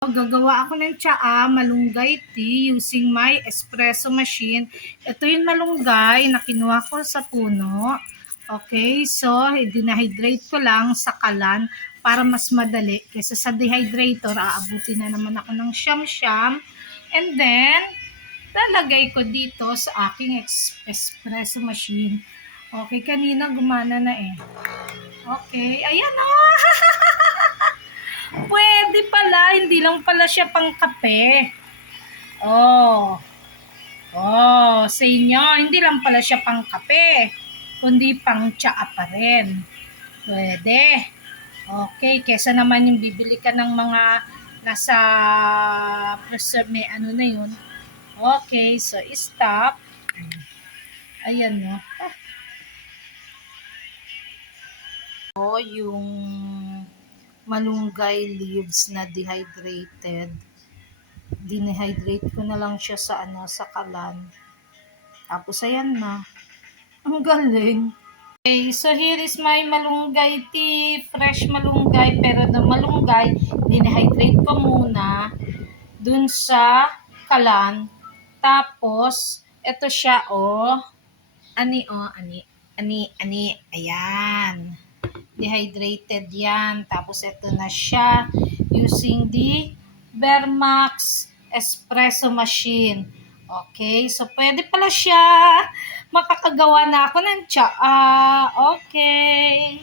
Gagawa ako ng tsaa, malunggay tea using my espresso machine. Ito yung malunggay na kinuha ko sa puno. Okay, so dinahydrate ko lang sa kalan para mas madali. Kaysa sa dehydrator, aabutin na naman ako ng siyam-siyam. And then, lalagay ko dito sa aking espresso machine. Okay, kanina gumana na eh. Okay, ayan o. Pwede pala, hindi lang pala siya pang kape. Oh. Oh, sa inyo, hindi lang pala siya pang kape, kundi pang tsaa pa rin. Pwede. Okay, kesa naman yung bibili ka ng mga nasa preserve, may ano na yun. Okay, so stop. Ayan no. Oh, yung malunggay leaves na dehydrated. Dinihydrate ko na lang siya sa sa kalan. Tapos ayan na. Ang galing. Okay, so here is my malunggay tea, fresh malunggay, pero the malunggay, dinihydrate ko muna dun sa kalan. Tapos, ito siya, ani, ayan. Dehydrated yan. Tapos, ito na siya using the Vermax espresso machine. Okay, so pwede pala siya. Makakagawa na ako ng tsaa. Okay.